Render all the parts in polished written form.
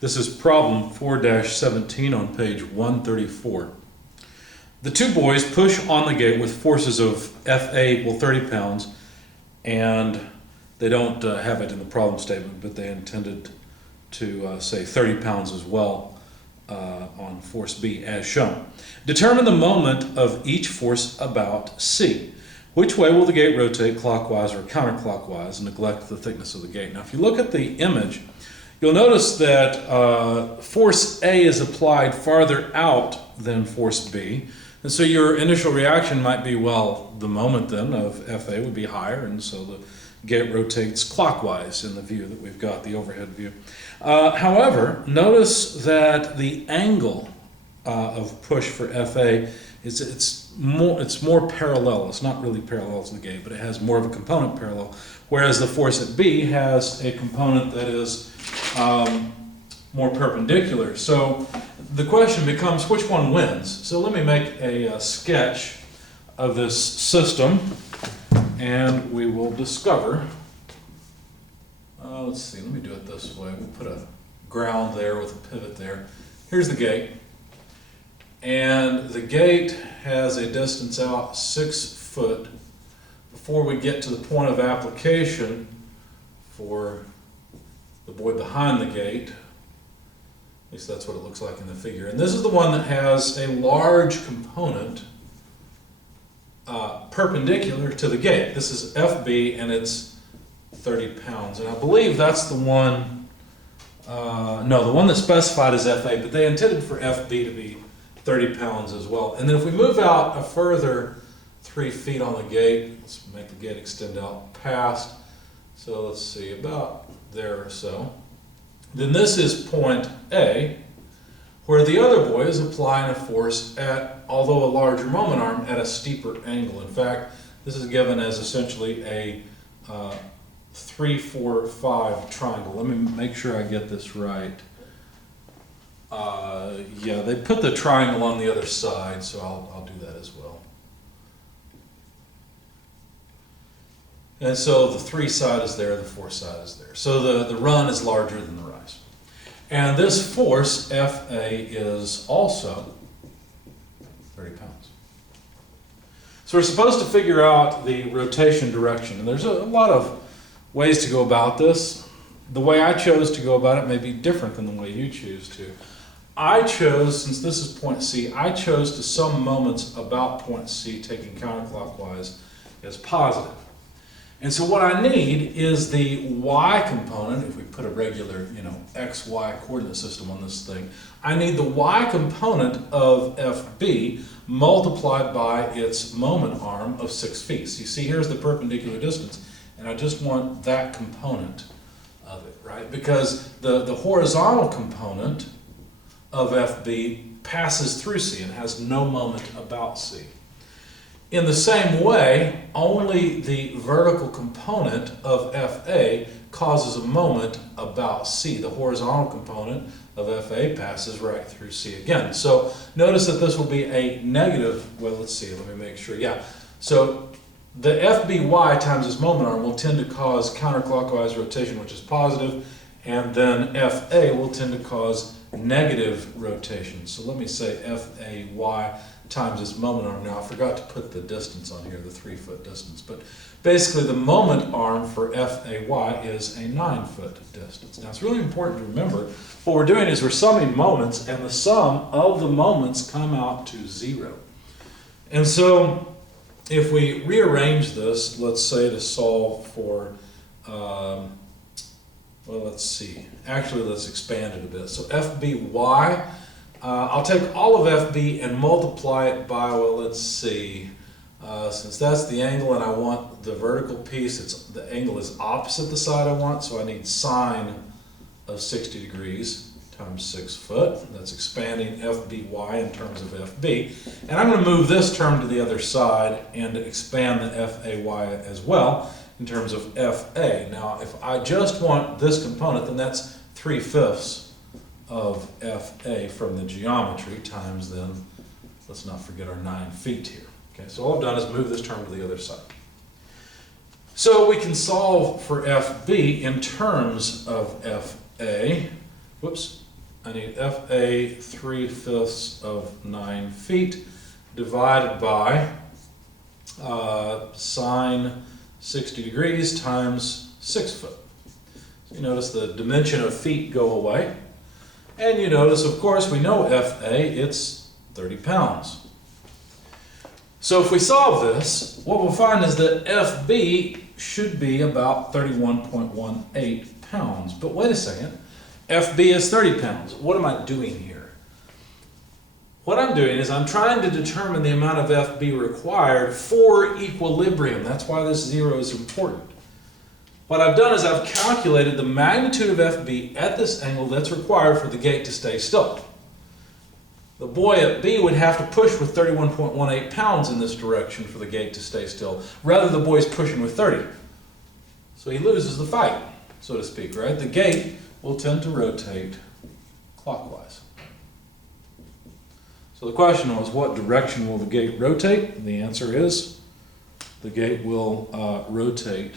This is problem 4-17 on page 134. The two boys push on the gate with forces of Fa equal 30 pounds, and they don't have it in the problem statement, but they intended to say 30 pounds as well on force B as shown. Determine the moment of each force about C. Which way will the gate rotate, clockwise or counterclockwise? Neglect the thickness of the gate. Now, if you look at the image, you'll notice that force A is applied farther out than force B. And so your initial reaction might be, well, the moment then of Fa would be higher, and so the gate rotates clockwise in the view that we've got, the overhead view. However, notice that the angle of push for Fa it's more parallel. It's not really parallel to the gate, but it has more of a component parallel, whereas the force at B has a component that is more perpendicular. So the question becomes, which one wins? So let me make a sketch of this system, and we will discover. Let's see, let me do it this way. We'll put a ground there with a pivot there. Here's the gate. And the gate has a distance out 6 foot before we get to the point of application for the boy behind the gate. At least that's what it looks like in the figure. And this is the one that has a large component perpendicular to the gate. This is FB, and it's 30 pounds. And I believe that's the one, no, the one that's specified is FA, but they intended for FB to be 30 pounds as well. And then if we move out a further 3 feet on the gate, let's make the gate extend out past, so let's see, about there or so. Then this is point A, where the other boy is applying a force at, although a larger moment arm, at a steeper angle. In fact, this is given as essentially a 3, 4, 5 triangle. Let me make sure I get this right. Yeah, they put the triangle on the other side, so I'll do that as well. And so the 3 side is there, the 4 side is there. So the run is larger than the rise. And this force, Fa, is also 30 pounds. So we're supposed to figure out the rotation direction. And there's a lot of ways to go about this. The way I chose to go about it may be different than the way you choose to. I chose, since this is point C, I chose to some moments about point C, taking counterclockwise, as positive. And so what I need is the y component. If we put a regular, x, y coordinate system on this thing, I need the y component of FB multiplied by its moment arm of 6 feet. So you see, here's the perpendicular distance, and I just want that component of it, right? Because the horizontal component of FB passes through C and has no moment about C. In the same way, only the vertical component of Fa causes a moment about C. The horizontal component of Fa passes right through C again. So notice that this will be a negative, well, let's see, let me make sure, yeah. So the FBY times its moment arm will tend to cause counterclockwise rotation, which is positive, and then Fa will tend to cause negative rotation. So let me say Fay times its moment arm. Now I forgot to put the distance on here, the 3 foot distance, but basically the moment arm for Fay is a 9 foot distance. Now it's really important to remember what we're doing is we're summing moments, and the sum of the moments come out to 0. And so if we rearrange this, let's say to solve for well, let's see. Actually, let's expand it a bit. So FBY, I'll take all of FB and multiply it by, well, let's see. Since that's the angle and I want the vertical piece, the angle is opposite the side I want, so I need sine of 60 degrees times 6 foot. That's expanding FBY in terms of FB. And I'm going to move this term to the other side and expand the FAY as well in terms of Fa. Now, if I just want this component, then that's 3/5 of Fa from the geometry times then, let's not forget our 9 feet here. Okay, so all I've done is move this term to the other side. So we can solve for FB in terms of Fa. Whoops, need FA 3/5 of 9 feet divided by sine 60 degrees times 6 foot. So you notice the dimension of feet go away. And you notice, of course, we know FA, it's 30 pounds. So if we solve this, what we'll find is that FB should be about 31.18 pounds. But wait a second, FB is 30 pounds. What am I doing here? What I'm doing is I'm trying to determine the amount of FB required for equilibrium. That's why this zero is important. What I've done is I've calculated the magnitude of FB at this angle that's required for the gate to stay still. The boy at B would have to push with 31.18 pounds in this direction for the gate to stay still. Rather, the boy's pushing with 30. So he loses the fight, so to speak, right? The gate will tend to rotate clockwise. So the question was, what direction will the gate rotate? And the answer is, the gate will rotate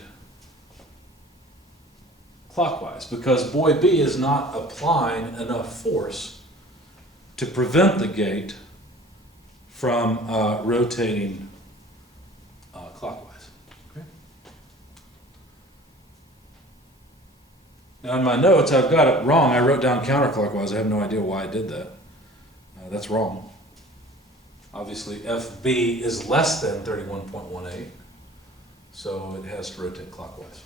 clockwise, because boy B is not applying enough force to prevent the gate from rotating clockwise. Okay. Now in my notes, I've got it wrong. I wrote down counterclockwise. I have no idea why I did that. That's wrong. Obviously, FB is less than 31.18, so it has to rotate clockwise.